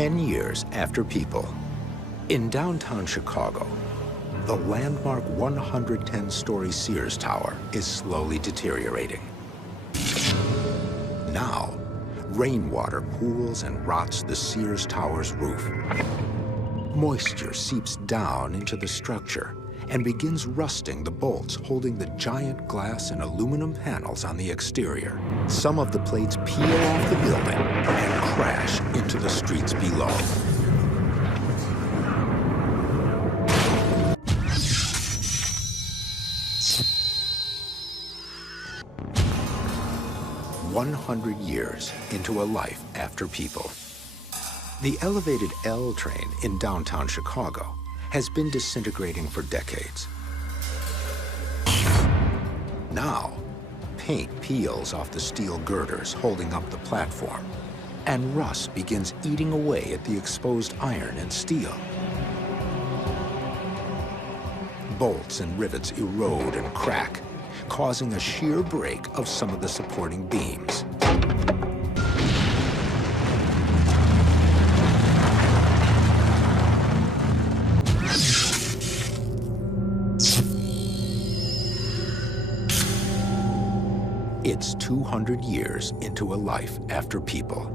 10 years after people. In downtown Chicago, the landmark 110-story Sears Tower is slowly deteriorating. Now, rainwater pools and rots the Sears Tower's roof. Moisture seeps down into the structure and begins rusting the bolts holding the giant glass and aluminum panels on the exterior. Some of the plates peel off the building and crash into the streets below. "100 years into a life after people." The elevated L train in downtown Chicago has been disintegrating for decades. Now, paint peels off the steel girders holding up the platform, and rust begins eating away at the exposed iron and steel. Bolts and rivets erode and crack, causing a shear break of some of the supporting beams. It's 200 years into a life after people.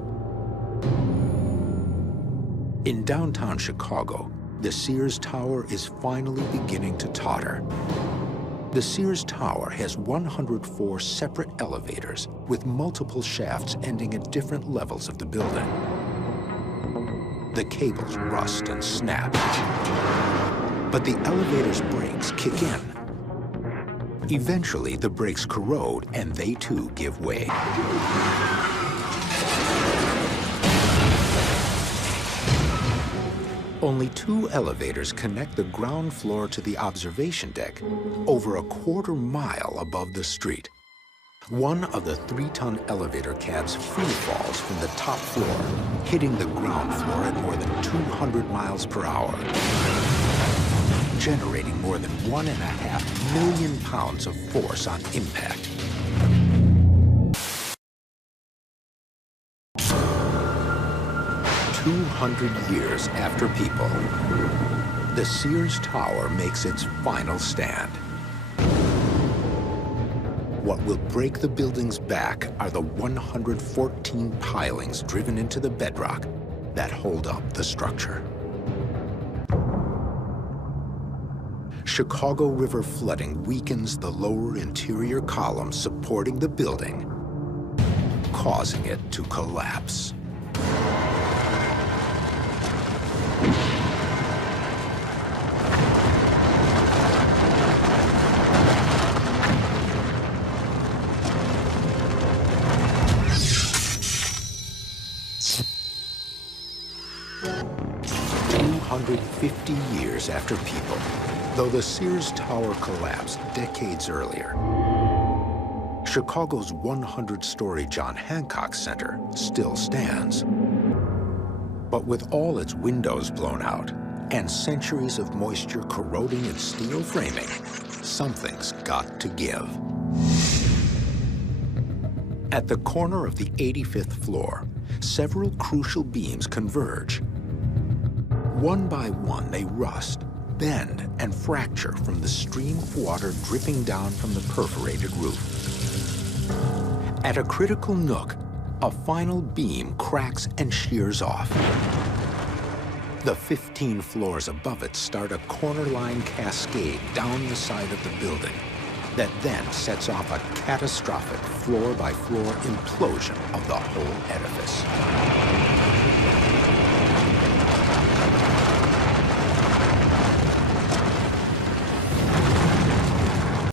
In downtown Chicago, the Sears Tower is finally beginning to totter. The Sears Tower has 104 separate elevators with multiple shafts ending at different levels of the building. The cables rust and snap, but the elevator's brakes kick in. Eventually, the brakes corrode and they too give way. Only 2 elevators connect the ground floor to the observation deck over a quarter-mile above the street. One of the 3-ton elevator cabs free falls from the top floor, hitting the ground floor at more than 200 miles per hour, generating more than 1.5 million pounds of force on impact. "200 years after people, the Sears Tower makes its final stand. What will break the building's back are the 114 pilings driven into the bedrock that hold up the structure. Chicago River flooding weakens the lower interior columns supporting the building, causing it to collapse. "250 years after people, though the Sears Tower collapsed decades earlier, Chicago's 100-story John Hancock Center still stands. But with all its windows blown out and centuries of moisture corroding its steel framing, something's got to give. At the corner of the 85th floor, several crucial beams converge. One by one, they rust, bend, and fracture from the stream of water dripping down from the perforated roof. At a critical nook, a final beam cracks and shears off. The 15 floors above it start a corner-line cascade down the side of the building that then sets off a catastrophic floor-by-floor implosion of the whole edifice.